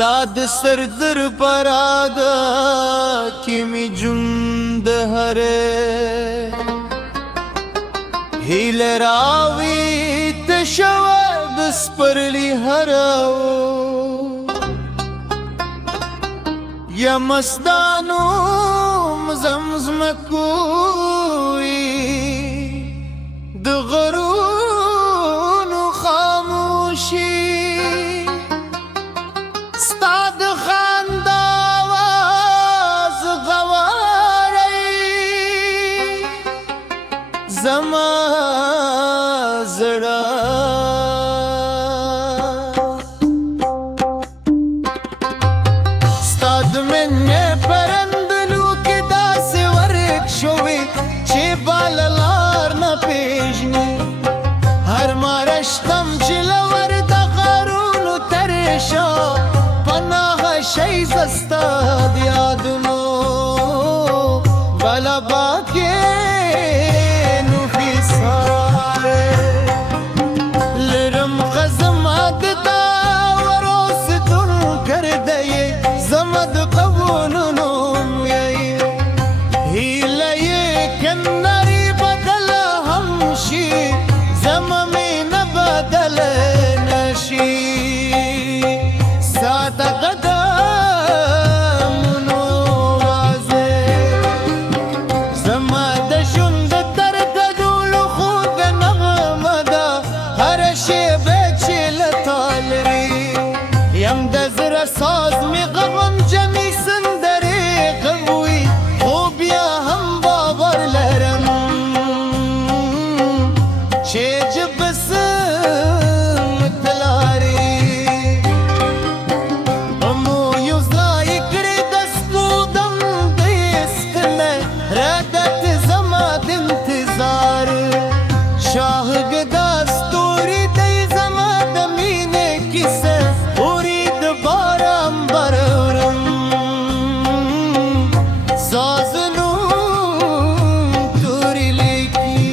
ستاد سر در پرادا کمی جند هره هیل راوی تشود سپرلی هراو یا مستانو مزمزم کوی د غرونو خاموشی ستاد خندا آواز غواری زما زړه ستاد منې پرندلو کې داسې ورک شوې چې باللار نه پیژني هر مارشتم چې لور د غرونو ترشا پناه شي زستا د یادونو بلا باکې نو فیصار لرم غزمات دا وروستون کردی زمد قبولونو یی هیله کناری بدل همشي زمامي نبدل نشي ساده قدمونو وازه زما د ژوند درد ډولو خوږ نغمه ده هر شیبه چې له تا لرې یم د زړه ساز مې غمجنې سندرې غږوي خو بیا هم باور لرم چې جب سمتلارې مو یو ځای کړې د سپودم د عشق نه ردت زما د انتظار شاهګدا ستوري دی زما د مینې کیسه اوري د باران برورم سازنو توري لیکي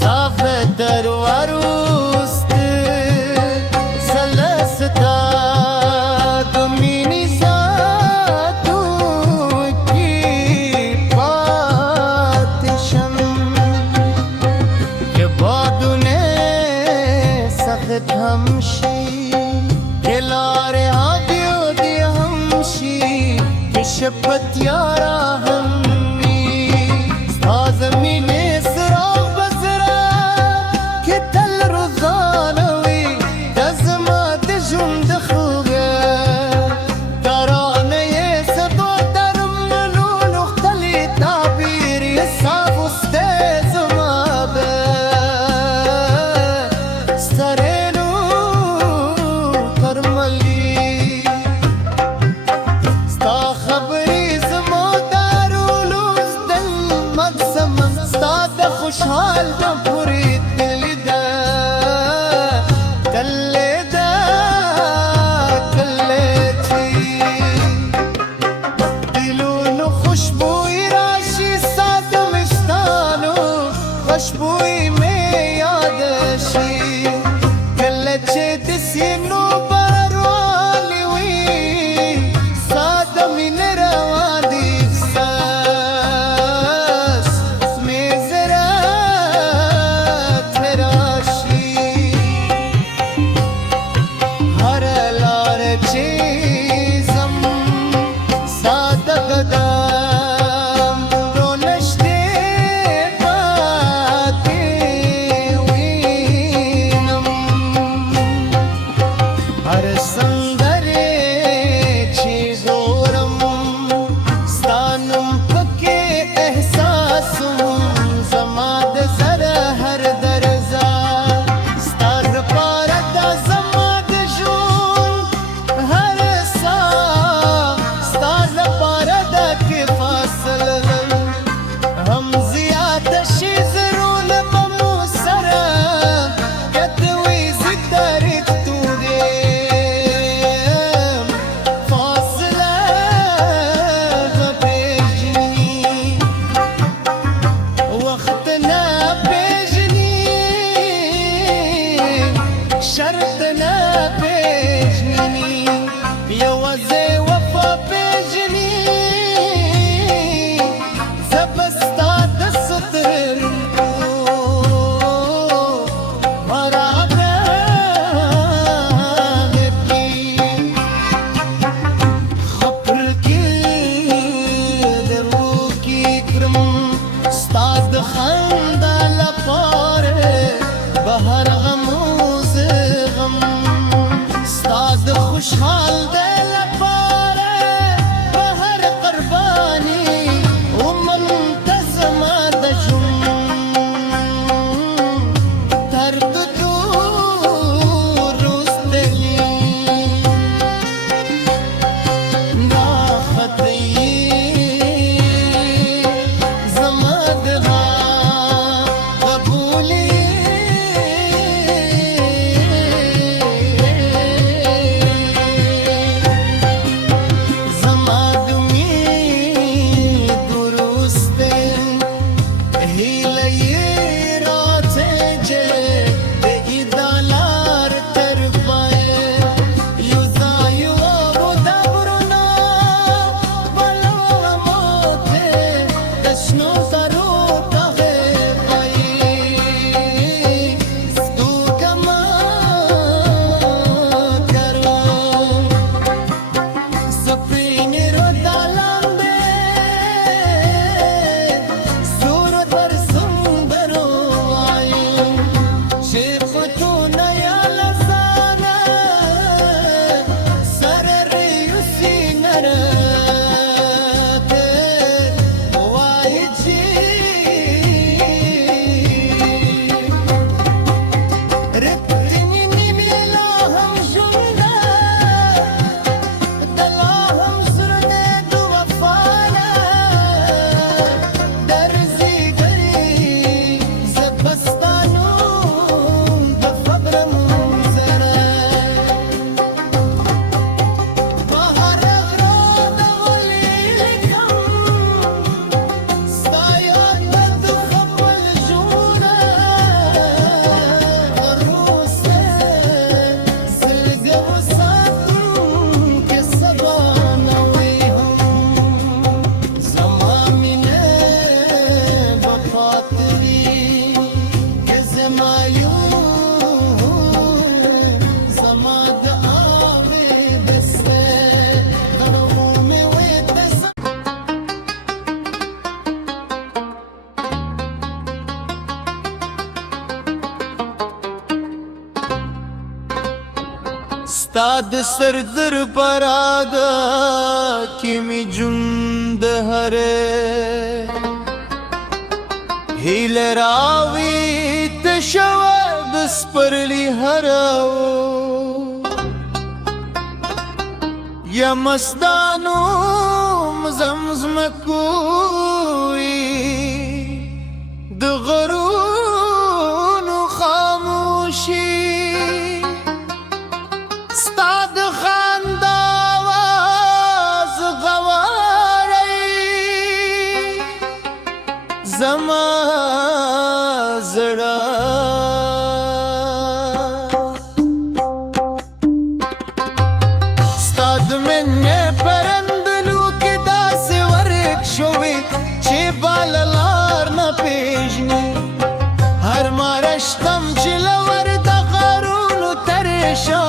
صاف درواروست سلستا دمینی ساتو کی پاتشم که بادونه سخت همشی که لاره ها دیو دی همشی که شپت یارا همی ساز مینه سراغ بسرا که تل روزانوی دزما د ژوند خوږه ترانه صدو درم ملولو ختلی تعبیر صاف استه زما به سترلو کرملی ستا خبرې زما دارولو دل مقسم ستا د خوشحال د پورې تللی ده کلې ده کلې چې دلونو خوشبوئی راشي ساده مشتانو خوشبوئی مې یاد شي کله چې د سینو باروالی وي ساده مینه روان دي احساس مې زړه ته راشي هر لار چې ځم ساده قدم رو نشته پاتې وینم هر سندرې چې زورم ستا نوم پکې احساسوم زما د زړه هر درزا ستا لپاره دا زما د ژوند هر ساه ستا لپاره دا ستاد سر در برادا کمی جند هره هیل راوی تشود سپرلی هراو یا مستانو مزمزمکوی د غرونو خاموشی ستاد خندا آواز غواری زما زړه ستاد منه پرندلو کې داسې ورک شوې چې باللار نه پیژني هر مارشتم چې لور د غرونو ترشا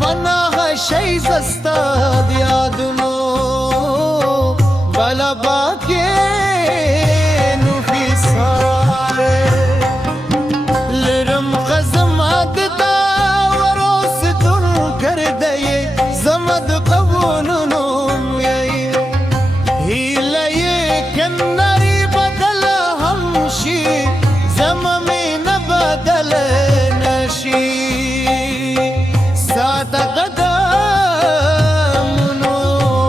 پناه شي زستا د یادونو بلا باکې نو فیصاره لرم غزمات دا وروستون کردی زمد قبولونو یی هیله کناری بدل همشي زمامي نبدل نشي ساده قدمونو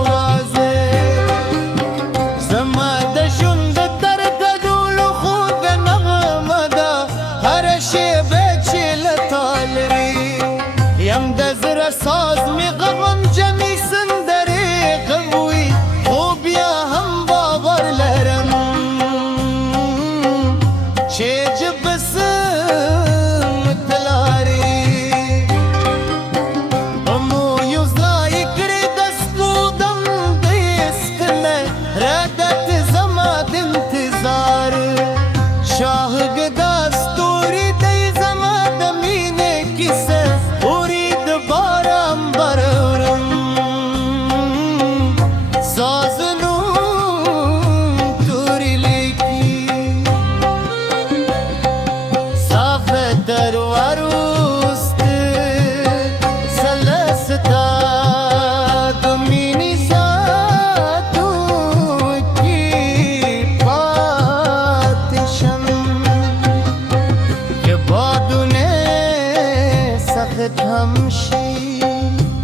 وازه زما د ژوند درد ټولو خوږ نغمه ده هر شیبه چې له تا لرې یم د زړه ساز مې غمجنې سندرې غږوي خو بیا هم باور لرم چې جب سمتلارې مو یو ځای کړې د سپودم د عشقنه ردت زما د انتظار شاهګدا ستوري دی زما د مینې کیسه اوري د باران برورم سازنو توري لیکي صاف درواروست سلستا دمینی ساتو کی پاتشم که بادونه سخت همشی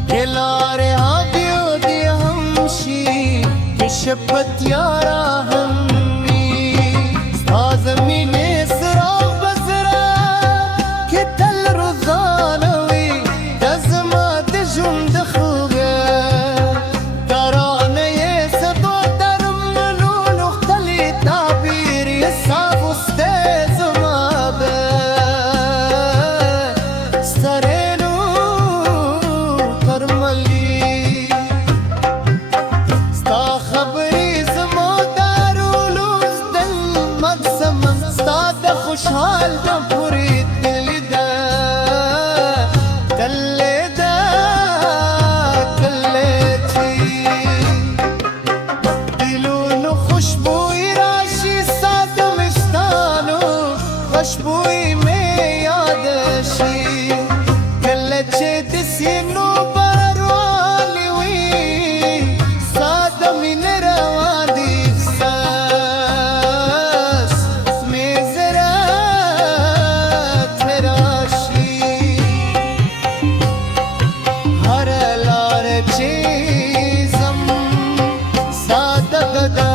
که لاره ها دیو دی همشی که شپت یارا همی ساز مینه سراغ بسرا که تل روزانوی دزما د ژوند خوږه ترانه صدو درم ملولو ختلی تعبیر صاف استه زما به سترلو کرملی ستا خبرې زما دارولو دل مقسم ستا د خوشحال د پورې تللی ده تللی ده تللی چې دلونو خوشبوی راشي ستا د مستانو خوشبوی مې یاد شي کله چې د سینو باروالی وي ستا د مینې روان دي احساس مې زړه ته راشي هر لار چې ځم ستا د قدم